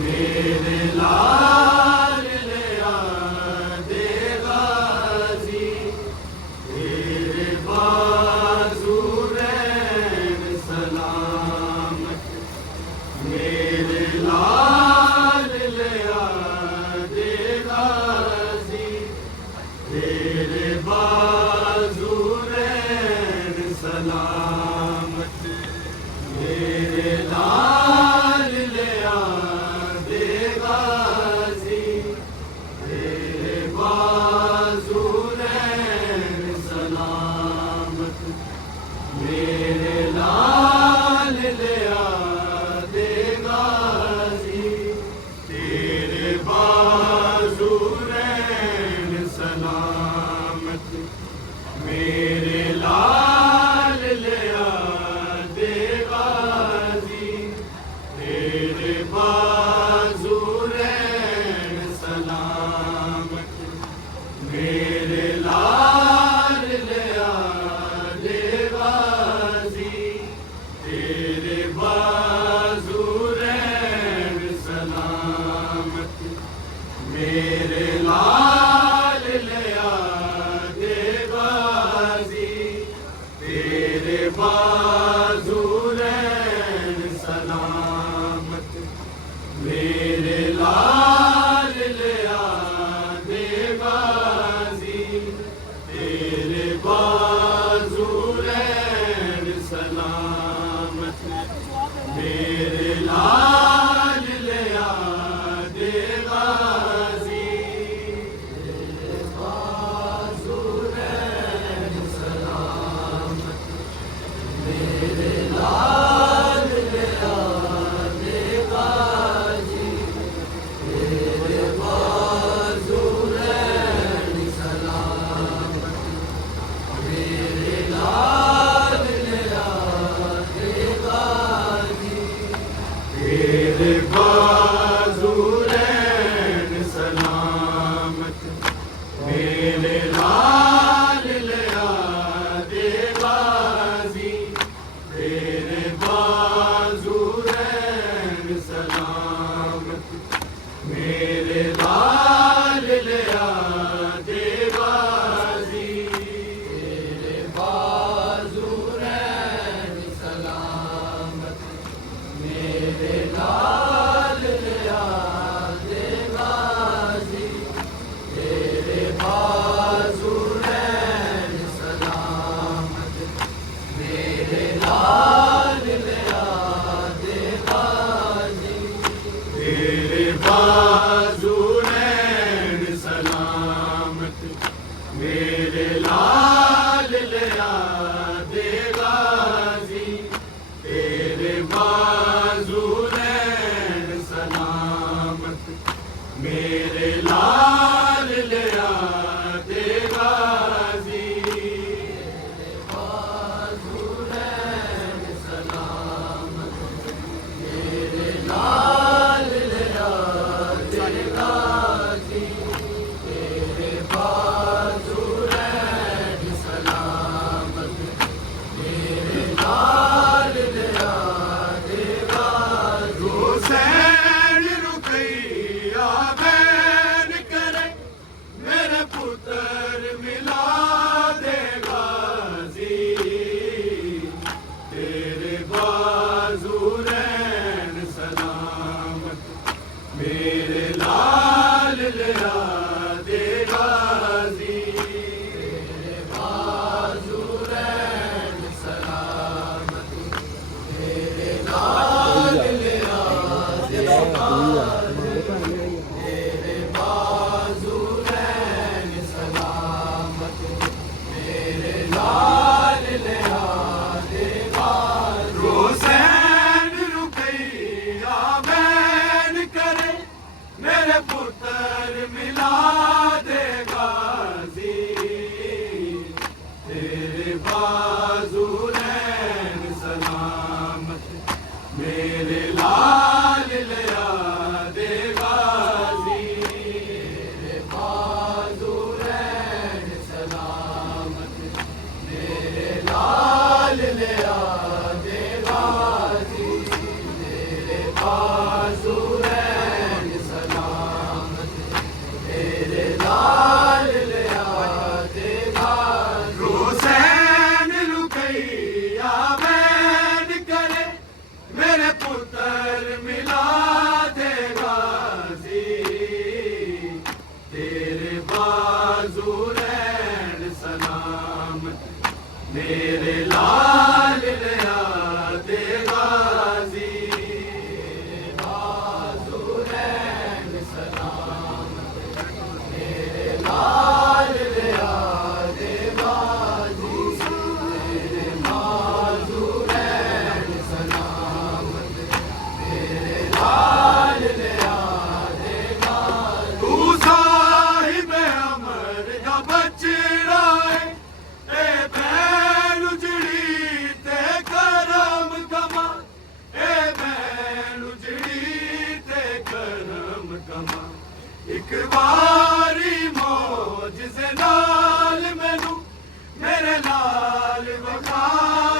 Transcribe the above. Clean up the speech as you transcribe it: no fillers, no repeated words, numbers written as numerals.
मेरे लाल ले आ दे गाजी, तेरे बाजू रैन सलामत। मेरे लाल ले आ दे गाजी, तेरे बाजू रैन सलामत। मेरे लाल ले आ दे गाजी, तेरे बाजू रैन सलामत। मेरे लाल ले आ दे गाजी, तेरे बाजू रैन सलामत। मेरे लाल ले आ दे गाजी, तेरे बाजू रैन सलामत। मेरे लाल ले आ दे गाजी, तेरे बाजू रैन सलामत। मेरे लाल ले आ दे गाजी, तेरे बाजू रैन सलामत। मेरे लाल ले आ दे गाजी, तेरे बाजू रैन सलामत। मेरे लाल ले आ दे गाजी, तेरे बाजू रैन सलामत। मेरे लाल ले आ दे गाजी, तेरे बाजू रैन सलामत। मेरे लाल ले आ दे गाजी, तेरे बाजू रैन सलामत। मेरे लाल ले आ दे गाजी, तेरे बाजू रैन सलामत। मेरे लाल ले आ दे गाजी, तेरे बाजू रैन सलामत। मेरे लाल ले आ दे गाजी, तेरे बाजू रैन सलामत। मेरे लाल ले आ दे गाजी, तेरे बाजू रैन सलामत। मेरे लाल ले आ दे गाजी, तेरे बाजू रैन सलामत। मेरे लाल ले आ दे गाजी, तेरे बाजू रैन सलामत। मेरे लाल ले आ दे गाजी, तेरे बाजू रैन सलामत। मेरे लाल ले आ दे गाजी, हुसैन रुकैया बैन करे, मेरे पुत्र मिला दे गाजी, तेरे बाजू रैन सलामत। मेरे लाल ले आ दे गाजी, तेरे बाजू रैन सलामत। मेरे लाल ले आ दे गाजी, तेरे बाजू रैन सलामत। मेरे लाल ले आ दे गाजी, हुसैन रुकैया बैन करे, मेरे पुत्र मिला दे गाजी, तेरे बाजू रैन सलामत। मेरे लाल ले आ दे ਇੱਕ ਵਾਰੀ ਮੌਜਜ਼ੇ ਨਾਲ ਮੈਨੂੰ ਮੇਰੇ ਲਾਲ ਵਿਖਾ